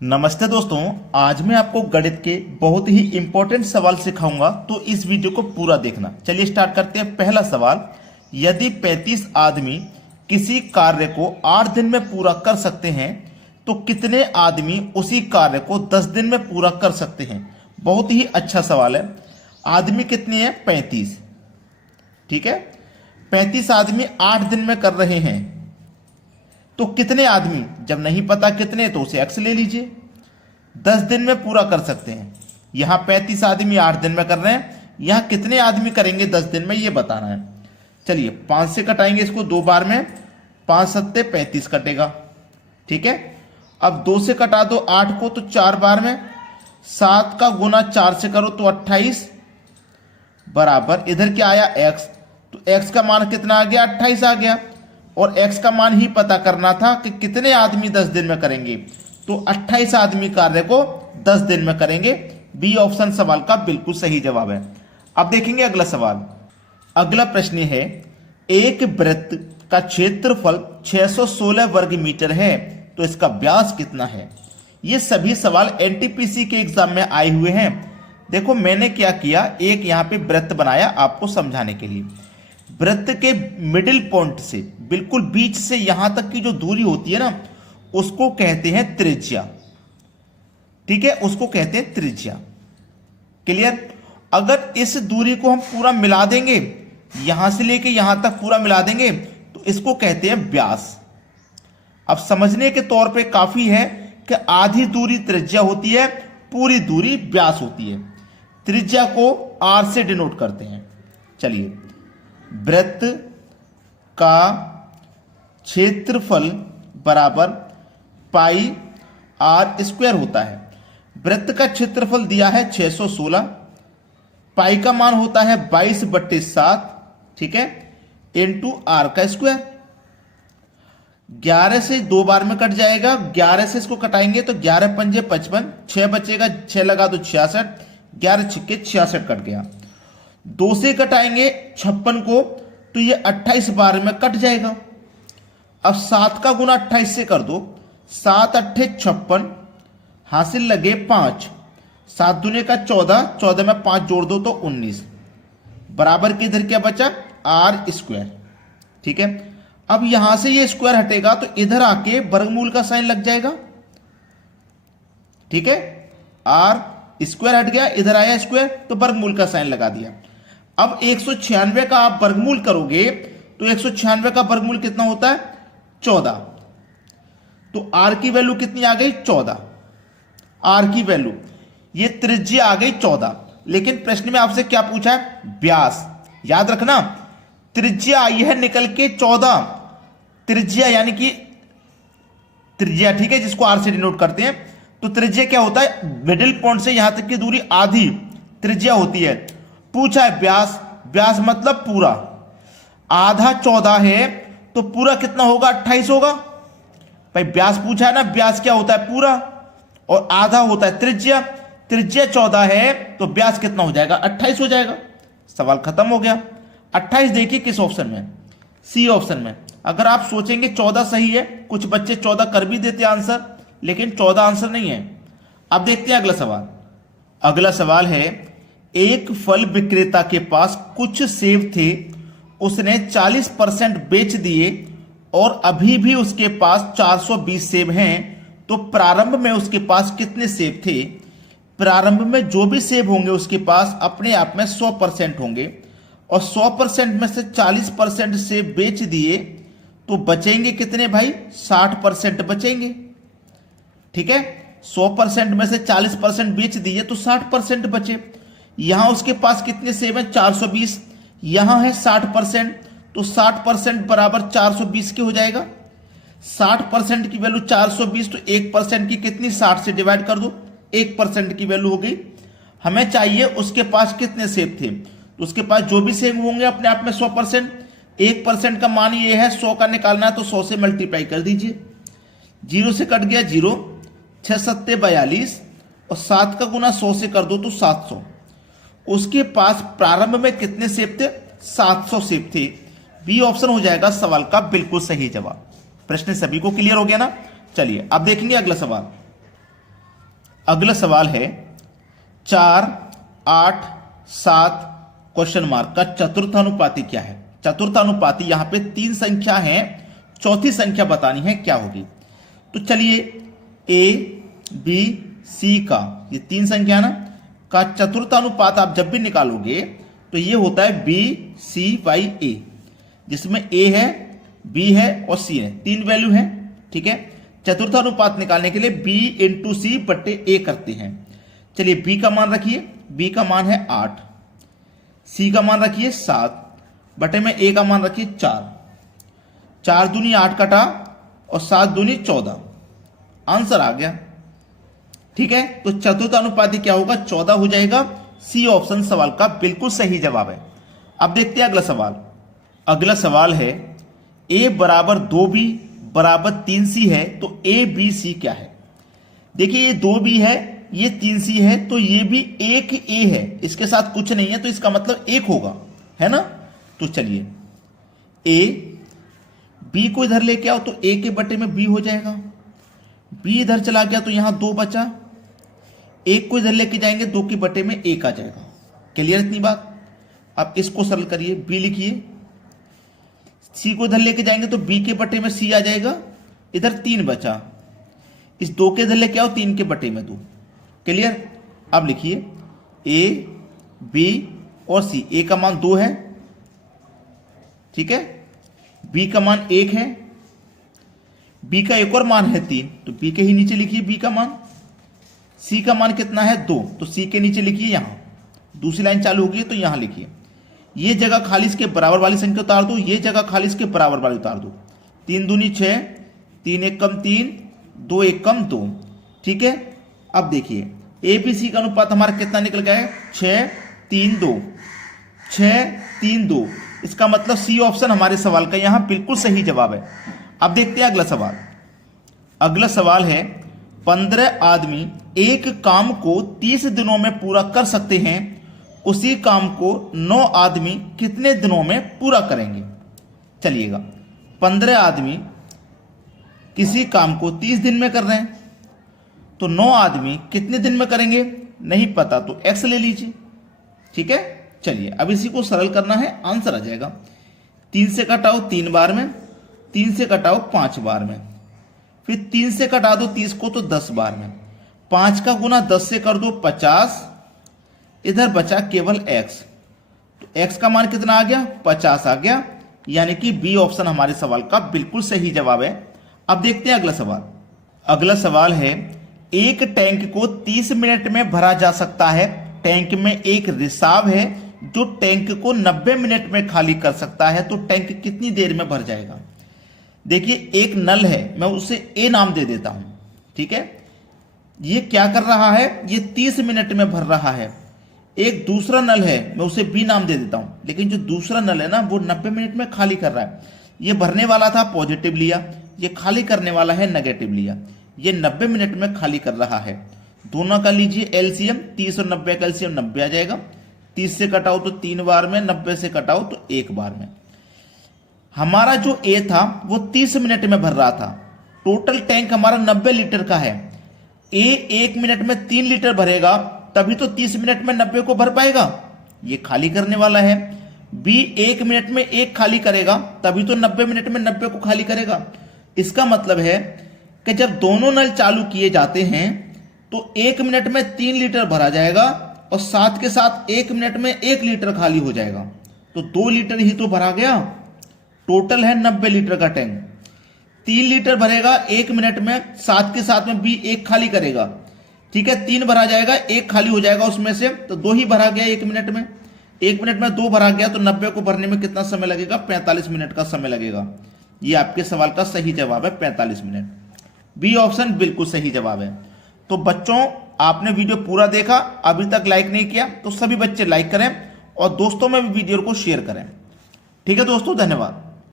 नमस्ते दोस्तों, आज मैं आपको गणित के बहुत ही इंपॉर्टेंट सवाल सिखाऊंगा, तो इस वीडियो को पूरा देखना। चलिए स्टार्ट करते हैं। पहला सवाल, यदि 35 आदमी किसी कार्य को 8 दिन में पूरा कर सकते हैं तो कितने आदमी उसी कार्य को 10 दिन में पूरा कर सकते हैं। बहुत ही अच्छा सवाल है। आदमी कितने हैं? 35। ठीक है, 35 आदमी 8 दिन में कर रहे हैं तो कितने आदमी, जब नहीं पता कितने तो उसे एक्स ले लीजिए, 10 दिन में पूरा कर सकते हैं। यहां 35 आदमी 8 दिन में कर रहे हैं, यहां कितने आदमी करेंगे 10 दिन में, यह बताना है। चलिए 5 से कटाएंगे इसको 2 बार में, 5 सत्ते 35 कटेगा। ठीक है, अब 2 से कटा दो 8 को तो 4 बार में, 7 का गुना 4 से करो तो 28 बराबर इधर क्या आया x, तो x का मान कितना आ गया? 28 आ गया। और x का मान ही पता करना था कि कितने आदमी 10 दिन में करेंगे, तो 28 आदमी कार्य को 10 दिन में करेंगे। बी ऑप्शन सवाल का बिल्कुल सही जवाब है। अब देखेंगे अगला सवाल। अगला प्रश्न है, एक वृत्त का क्षेत्रफल 616 वर्ग मीटर है तो इसका व्यास कितना है। ये सभी सवाल एनटीपीसी के एग्जाम में आए हुए हैं। देखो मैंने क्या किया, एक यहां पे वृत्त बनाया आपको समझाने के लिए। वृत्त के मिडिल पॉइंट से, बिल्कुल बीच से यहां तक की जो दूरी होती है ना, उसको कहते हैं त्रिज्या। ठीक है, उसको कहते हैं त्रिज्या। क्लियर? अगर इस दूरी को हम पूरा मिला देंगे, यहां से लेके यहां तक पूरा मिला देंगे, तो इसको कहते हैं व्यास। अब समझने के तौर पे काफी है कि आधी दूरी त्रिज्या होती है, पूरी दूरी व्यास होती है। त्रिज्या को आर से डिनोट करते हैं। चलिए, वृत्त का क्षेत्रफल बराबर पाई आर स्क्वायर होता है। वृत्त का क्षेत्रफल दिया है 616, पाई का मान होता है 22/7, ठीक है, इंटू आर का स्क्वायर। 11 से 2 बार में कट जाएगा, 11 से इसको कटाएंगे तो 11 पंजे 55, 6 बचेगा, 6 लगा तो 66, 11 छिक्के 66 कट गया। 2 से कटाएंगे 56 को तो ये 28 बार में कट जाएगा। अब 7 का गुना 28 से कर दो, 7 अट्ठे 56, हासिल लगे 5, 7 दूने का 14, 14 में 5 जोड़ दो तो 19, बराबर के इधर क्या बचा? R square. ठीक है, अब यहां से ये स्क्वायर हटेगा तो इधर आके वर्गमूल का साइन लग जाएगा। ठीक है, आर स्क्वायर हट गया, इधर आया स्क्वायर तो वर्गमूल का साइन लगा दिया। अब 196 का आप वर्गमूल करोगे तो 196 का वर्गमूल कितना होता है? 14। तो आर की वैल्यू कितनी आ गई? 14। आर की वैल्यू, ये त्रिज्या आ गई 14। लेकिन प्रश्न में आपसे क्या पूछा है? व्यास। याद रखना, त्रिज्या आई है निकल के 14। त्रिज्या यानी कि त्रिज्या, ठीक है, जिसको आर से डिनोट करते हैं। तो त्रिज्या क्या होता है? मिडिल पॉइंट से यहां तक की दूरी आधी त्रिज्या होती है। पूछा है व्यास, व्यास मतलब पूरा। आधा 14 है तो पूरा कितना होगा? 28 होगा। भाई व्यास पूछा है ना, व्यास क्या होता है? पूरा, और आधा होता है त्रिज्या। त्रिज्या 14 है तो व्यास कितना हो जाएगा? 28 हो जाएगा। सवाल खत्म हो गया। 28 देखिए किस ऑप्शन में? सी ऑप्शन में। अगर आप सोचेंगे 14 सही है, कुछ बच्चे 14 कर भी देते आंसर, लेकिन 14 आंसर नहीं है। अब देखते हैं अगला सवाल। अगला सवाल है, एक फल विक्रेता के पास कुछ सेब थे, उसने 40% बेच दिए और अभी भी उसके पास 420 सेब हैं, तो प्रारंभ में उसके पास कितने सेब थे? प्रारंभ में जो भी सेब होंगे उसके पास अपने आप में 100% होंगे, और 100% में से 40% सेब बेच दिए तो बचेंगे कितने भाई? 60% बचेंगे। ठीक है, 100% में से 40% बेच दिए तो 60% बचे। यहां उसके पास कितने सेब हैं? 420। यहां है 60%, तो 60% बराबर 420 के हो जाएगा। 60% की वैल्यू 420, तो 1% की कितनी? 60 से डिवाइड कर दो, 1% की वैल्यू हो गई। हमें चाहिए उसके पास कितने सेब थे, तो उसके पास जो भी सेब होंगे अपने आप में 100%। 1% का मान ये है, 100 का निकालना है तो 100 से मल्टीप्लाई कर दीजिए। 0 से कट गया 0, 6 सत्ते 42, और 7 का गुना 100 से कर दो तो 700। उसके पास प्रारंभ में कितने सेब थे? 700 सेब थे। बी ऑप्शन हो जाएगा सवाल का बिल्कुल सही जवाब। प्रश्न सभी को क्लियर हो गया ना? चलिए अब देखेंगे अगला सवाल। अगला सवाल है 4, 8, 7 क्वेश्चन मार्क का चतुर्थानुपाती क्या है। चतुर्थानुपाती यहां पे 3 संख्या है, चौथी संख्या बतानी है क्या होगी। तो चलिए ए बी सी का, ये 3 संख्या ना का चतुर्थानुपात आप जब भी निकालोगे तो ये होता है बी सी बाई ए, जिसमें ए है, बी है और सी है, 3 वैल्यू है। ठीक है, चतुर्थानुपात निकालने के लिए बी इंटू सी बट्टे ए करते हैं। चलिए बी का मान रखिए, बी का मान है 8, सी का मान रखिए 7 बटे में ए का मान रखिए 4। 4 दूनी 8 कटा और 7 दूनी 14, आंसर आ गया। ठीक है, तो चतुर्थानुपाती क्या होगा, 14 हो जाएगा। सी ऑप्शन सवाल का बिल्कुल सही जवाब है। अब देखते हैं अगला सवाल। अगला सवाल है a बराबर 2b बराबर 3c है, तो a b c क्या है। देखिए ये 2b है, ये 3c है, तो ये भी एक a है, इसके साथ कुछ नहीं है, तो इसका मतलब 1 होगा, है ना। तो चलिए a b को इधर लेके आओ तो a के बटे में b हो जाएगा, b इधर चला गया तो यहां 2 बचा, 1 को इधर लेके जाएंगे 2 के बटे में 1 आ जाएगा। क्लियर इतनी बात। अब इसको सरल करिए, b लिखिए, c को इधर लेके जाएंगे तो b के बटे में c आ जाएगा, इधर 3 बचा, इस 2 के इधर लेके आओ 3 के बटे में 2। क्लियर। अब लिखिए a b और c, a का मान 2 है, ठीक है, b का मान 1 है, b का एक और मान है 3, तो b के ही नीचे लिखिए b का मान। c का मान कितना है 2, तो c के नीचे लिखिए, यहां दूसरी लाइन चालू होगी तो यहां लिखिए। ये जगह खाली इसके बराबर वाली संख्या उतार दो, ये जगह खाली इसके बराबर वाली उतार दो। 3 दूनी 6, 3 1 कम 3, 2 1 कम 2। ठीक है, अब देखिए ए बी सी का अनुपात हमारा कितना निकल गया है, 6 3 2, 6 3 2। इसका मतलब सी ऑप्शन हमारे सवाल का यहां बिल्कुल सही जवाब है। अब देखते हैं अगला सवाल। अगला सवाल है 15 आदमी एक काम को 30 दिनों में पूरा कर सकते हैं, उसी काम को 9 आदमी कितने दिनों में पूरा करेंगे। चलिएगा 15 आदमी किसी काम को 30 दिन में कर रहे हैं, तो 9 आदमी कितने दिन में करेंगे नहीं पता, तो x ले लीजिए। ठीक है, चलिए अब इसी को सरल करना है, आंसर आ जाएगा। 3 से कटाओ 3 बार में, 3 से कटाओ 5 बार में, फिर 3 से कटा दो 30 को तो 10 बार में, 5 का गुना 10 से कर दो 50, इधर बचा केवल x, तो x का मान कितना आ गया 50 आ गया, यानी कि बी ऑप्शन हमारे सवाल का बिल्कुल सही जवाब है। अब देखते हैं अगला सवाल। अगला सवाल है एक टैंक को 30 मिनट में भरा जा सकता है, टैंक में एक रिसाव है जो टैंक को 90 मिनट में खाली कर सकता है, तो टैंक कितनी देर में भर जाएगा। देखिए एक नल है, मैं उसे ए नाम दे देता हूं। ठीक है, ये क्या कर रहा है, ये 30 मिनट में भर रहा है। एक दूसरा नल है, मैं उसे बी नाम दे देता हूं, लेकिन जो दूसरा नल है ना वो 90 मिनट में खाली कर रहा है। ये भरने वाला था पॉजिटिव लिया, ये खाली करने वाला है नेगेटिव लिया, ये 90 मिनट में खाली कर रहा है। दोनों का लीजिए एलसीएम, 30 और 90 का एलसीएम 90 आ जाएगा। 30 से कटाओ तो 3 बार में, 90 से कटाओ तो 1 बार में। हमारा जो ए था वो 30 मिनट में भर रहा था, टोटल टैंक हमारा 90 लीटर का है। ए 1 मिनट में 3 लीटर भरेगा, तभी तो 30 मिनट में 90 को भर पाएगा, ये खाली करने वाला है। बी 1 मिनट में 1 खाली करेगा, तभी तो 90 मिनट में 90 को खाली करेगा। इसका मतलब है कि जब दोनों नल चालू किए जाते हैं तो 1 मिनट में 3 लीटर भरा जाएगा और साथ के साथ 1 मिनट में 1 लीटर खाली हो जाएगा, तो 2 लीटर ही तो भरा गया। टोटल है 90 लीटर का टैंक, 3 लीटर भरेगा 1 मिनट में, साथ के साथ में भी 1 खाली करेगा। ठीक है, 3 भरा जाएगा, 1 खाली हो जाएगा उसमें से, तो 2 ही भरा गया 1 मिनट में। 1 मिनट में 2 भरा गया, तो 90 को भरने में कितना समय लगेगा, 45 मिनट का समय लगेगा। ये आपके सवाल का सही जवाब है, 45 मिनट। बी ऑप्शन बिल्कुल सही जवाब है। तो बच्चों आपने वीडियो पूरा देखा, अभी तक लाइक नहीं किया तो सभी बच्चे लाइक करें और दोस्तों में भी वीडियो को शेयर करें। ठीक है दोस्तों, धन्यवाद।